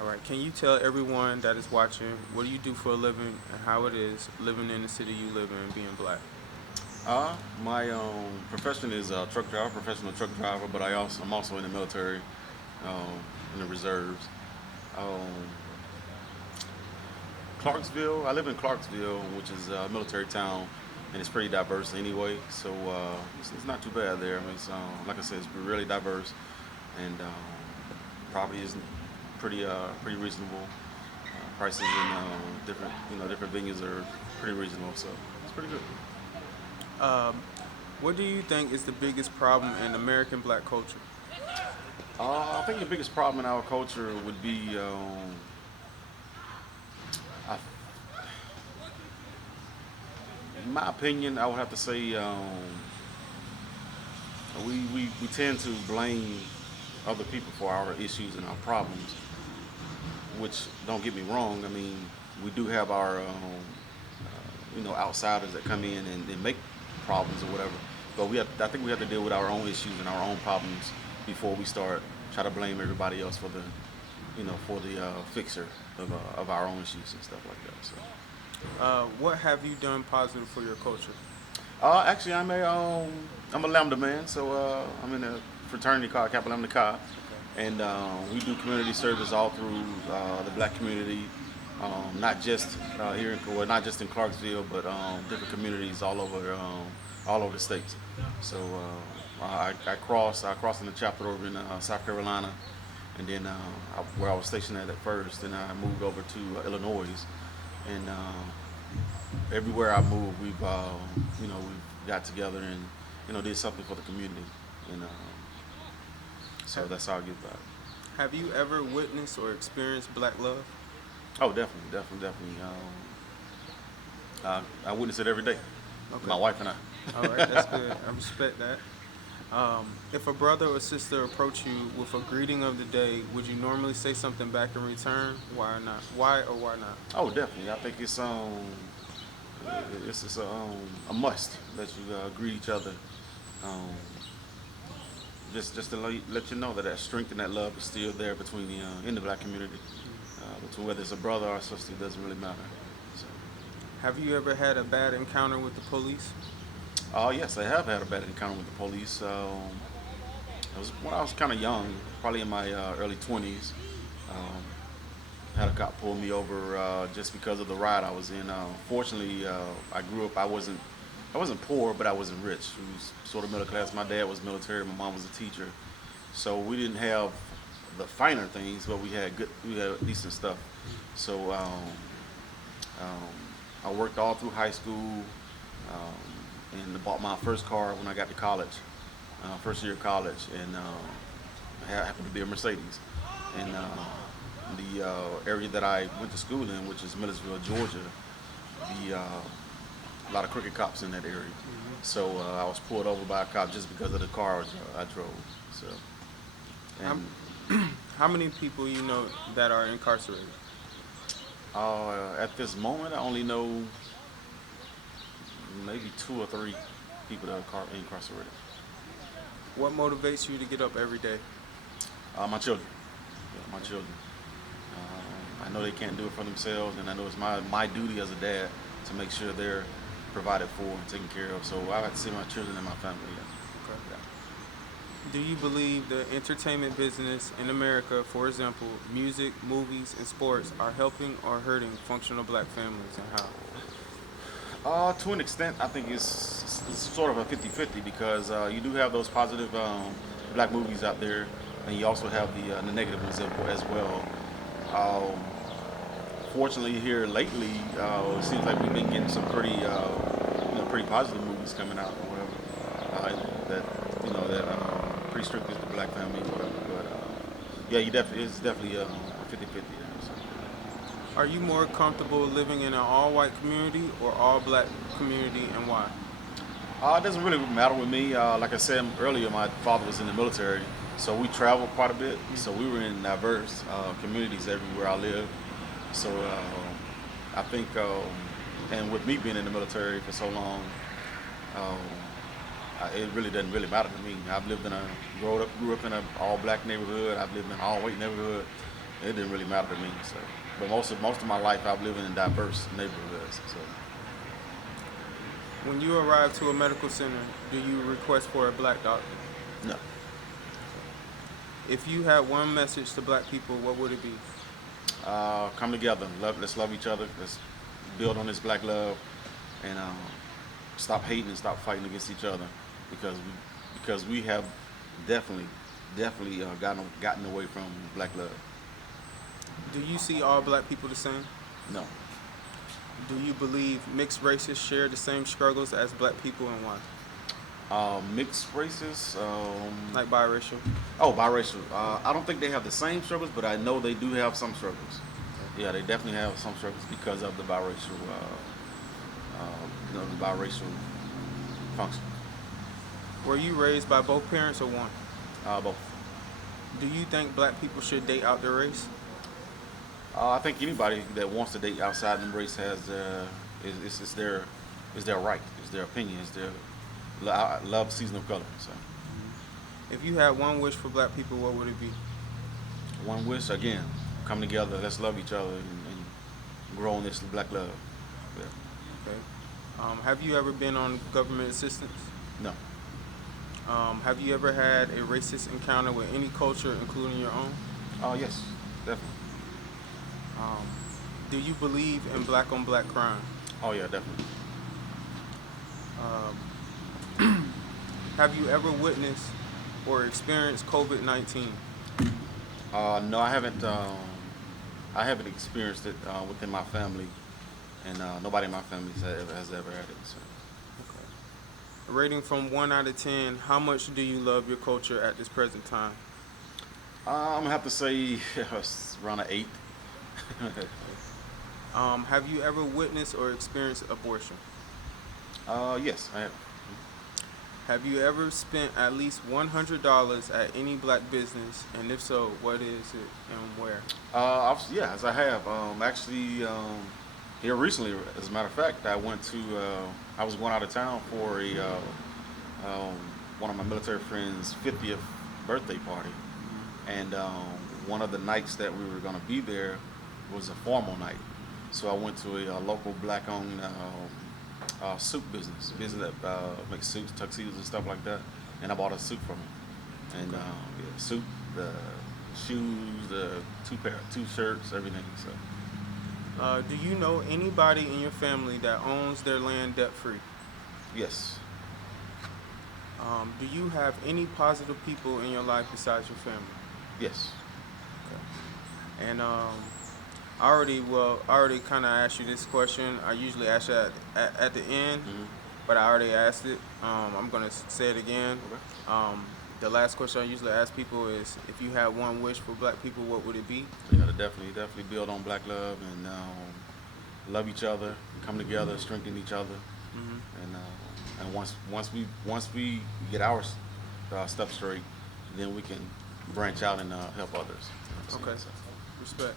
All right. Can you tell everyone that is watching what do you do for a living and how it is living in the city you live in, being black? My profession is a truck driver, professional truck driver, but I'm also in the military, in the reserves. Um, Clarksville, I live in Clarksville, which is a military town, and it's pretty diverse anyway. So it's not too bad there. I mean, like I said, it's really diverse, and property is pretty reasonable. Prices in different venues are pretty reasonable, so it's pretty good. Um, what do you think is the biggest problem in American black culture? I think the biggest problem in our culture would be, I, in my opinion, I would have to say we tend to blame other people for our issues and our problems. Which don't get me wrong. I mean, we do have our outsiders that come in and make problems or whatever. But I think we have to deal with our own issues and our own problems before we start try to blame everybody else for the fixer of our own issues and stuff like that. So, What have you done positive for your culture? actually, I'm a Lambda man, so I'm in a fraternity called Kappa Lambda Chi, Okay. and we do community service all through the black community, not just not just in Clarksville, but different communities all over the states. So I crossed in the chapter over in South Carolina, and then where I was stationed at first, then I moved over to Illinois, and everywhere I moved, we've got together and did something for the community, and so Have, that's how I get back. have you ever witnessed or experienced black love? Oh, definitely. I witness it every day. Okay. My wife and I. All right, that's good. I respect that. If a brother or sister approach you with a greeting of the day, would you normally say something back in return? Why not? Why or why not? Oh, definitely. I think it's a must that you greet each other. Um, just to let you know that strength and that love is still there between in the black community. Between whether it's a brother or a sister, it doesn't really matter. So, Have you ever had a bad encounter with the police? yes, I have had a bad encounter with the police. It was when I was kind of young, probably in my early 20s. Um, had a cop pull me over just because of the ride I was in. Fortunately, I grew up. I wasn't poor, but I wasn't rich. It was sort of middle class. My dad was military. My mom was a teacher, so we didn't have the finer things, but we had decent stuff. So I worked all through high school, and bought my first car when I got to college, first year of college, and happened to be a Mercedes. And the area that I went to school in, which is Millersville, Georgia, the a lot of crooked cops in that area. So I was pulled over by a cop just because of the car I drove. So, How, and how many people you know that are incarcerated? at this moment, I only know maybe two or three people that are incarcerated. What motivates you to get up every day? My children, yeah, my children. I know they can't do it for themselves, and I know it's my duty as a dad to make sure they're provided for and taken care of. So I have to see my children and my family. Okay. Yeah. Do you believe the entertainment business in America, for example, music, movies, and sports, are helping or hurting functional black families and how? To an extent, I think it's sort of a 50-50 because you do have those positive black movies out there, and you also have the negative ones as well. Um, Fortunately, here lately, it seems like we've been getting some pretty positive movies coming out or whatever. That that pretty strict is the black family or whatever. But yeah, it's definitely 50-50. Yeah, so. Are you more comfortable living in an all-white community or all-black community, and why? It doesn't really matter with me. Like I said earlier, my father was in the military, so we traveled quite a bit. So we were in diverse communities everywhere I lived. So I think, and with me being in the military for so long, um, it really doesn't really matter to me. Grew up in an all black neighborhood. I've lived in an all white neighborhood. it didn't really matter to me. So, but most of my life I've lived in diverse neighborhoods. So When you arrive to a medical center, do you request for a black doctor? no. If you had one message to black people, what would it be? Come together. Let's love each other. Let's build on this black love, and stop hating and stop fighting against each other, because we have definitely gotten away from black love. Do you see all black people the same? No. Do you believe mixed races share the same struggles as black people, and why? Mixed races. Like biracial? Biracial. I don't think they have the same struggles, but I know they do have some struggles. Yeah, they definitely have some struggles because of the biracial, the biracial function. Were you raised by both parents or one? Both. Do you think black people should date out their race? I think anybody that wants to date outside the race has it's their right, it's their opinion, it's their love season of color. So If you had one wish for black people, what would it be? one wish again, come together, let's love each other and grow in this black love. Yeah. Okay. Have you ever been on government assistance? No. Have you ever had a racist encounter with any culture, including your own? Yes, definitely. Do you believe in black on black crime? Oh yeah, definitely. Have you ever witnessed or experienced COVID-19? No, I haven't. I haven't experienced it within my family, and nobody in my family has ever had it. So. A rating from 1 out of 10, how much do you love your culture at this present time? I'm gonna have to say around an 8. Have you ever witnessed or experienced abortion? Yes, I have. Have you ever spent at least $100 at any black business, and if so, what is it and where? Yes, I have. Actually, here recently, as a matter of fact, I was going out of town for one of my military friends' 50th birthday party, and one of the nights that we were going to be there was a formal night. So I went to a local black-owned suit business that makes suits, tuxedos, and stuff like that. And I bought a suit from him. And suit, the shoes, the two shirts, everything. So. Do you know anybody in your family that owns their land debt-free? Yes. Do you have any positive people in your life besides your family? Yes. Okay. And I already kind of asked you this question. I usually ask you at the end, but I already asked it. I'm gonna say it again. Okay. The last question I usually ask people is, if you had one wish for black people, what would it be? Yeah, to definitely build on black love and love each other, come together, strengthen each other, and once we get our stuff straight, then we can branch out and help others. You know what I'm saying? Okay. Respect.